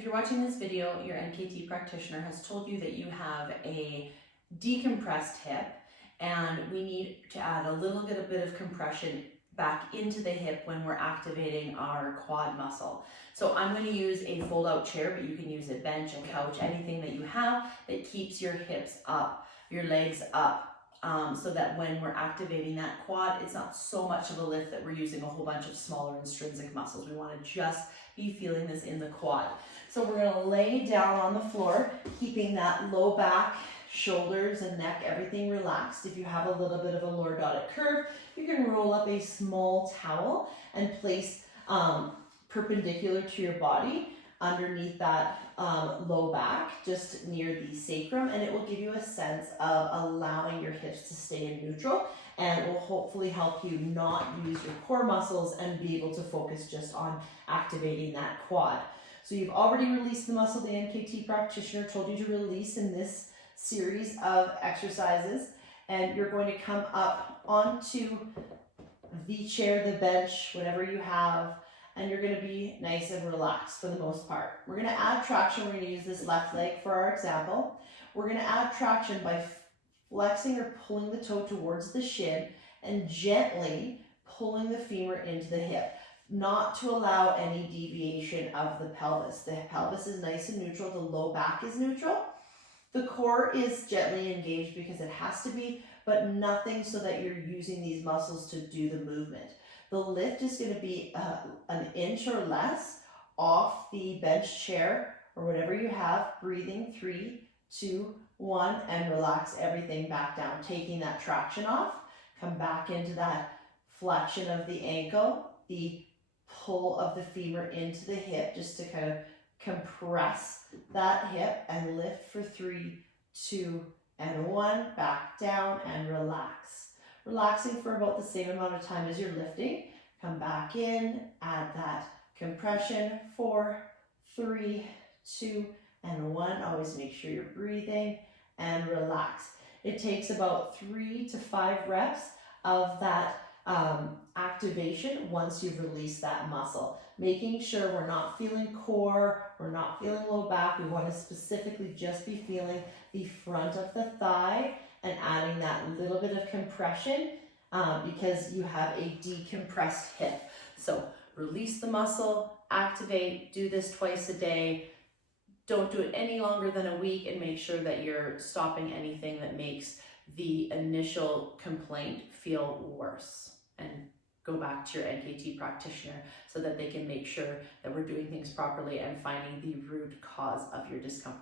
If you're watching this video, your NKT practitioner has told you that you have a decompressed hip and we need to add a little bit of compression back into the hip when we're activating our quad muscle. So I'm going to use a fold-out chair, but you can use a bench, a couch, anything that you have that keeps your hips up, your legs up, so that when we're activating that quad, it's not so much of a lift that we're using a whole bunch of smaller intrinsic muscles. We want to just be feeling this in the quad. So we're going to lay down on the floor, keeping that low back, shoulders and neck, everything relaxed. If you have a little bit of a lordotic curve, you can roll up a small towel and place perpendicular to your body underneath that low back, just near the sacrum, and it will give you a sense of allowing your hips to stay in neutral, and will hopefully help you not use your core muscles and be able to focus just on activating that quad. So you've already released the muscle the NKT practitioner told you to release in this series of exercises, and you're going to come up onto the chair, the bench, whatever you have, and you're going to be nice and relaxed for the most part. We're going to add traction. We're going to use this left leg for our example. We're going to add traction by flexing or pulling the toe towards the shin and gently pulling the femur into the hip, not to allow any deviation of the pelvis. The pelvis is nice and neutral. The low back is neutral. The core is gently engaged because it has to be, but nothing so that you're using these muscles to do the movement. The lift is going to be an inch or less off the bench chair or whatever you have, breathing 3, 2, 1, and relax everything back down. Taking that traction off, come back into that flexion of the ankle, the pull of the femur into the hip, just to kind of compress that hip and lift for 3, 2, and 1, back down and relax. Relaxing for about the same amount of time as you're lifting. Come back in, add that compression, 4, 3, 2, and 1. Always make sure you're breathing and relax. It takes about 3 to 5 reps of that activation once you've released that muscle. Making sure we're not feeling core, we're not feeling low back. We want to specifically just be feeling the front of the thigh and adding that little bit of compression because you have a decompressed hip. So release the muscle, activate, do this twice a day. Don't do it any longer than a week, and make sure that you're stopping anything that makes the initial complaint feel worse. And go back to your NKT practitioner so that they can make sure that we're doing things properly and finding the root cause of your discomfort.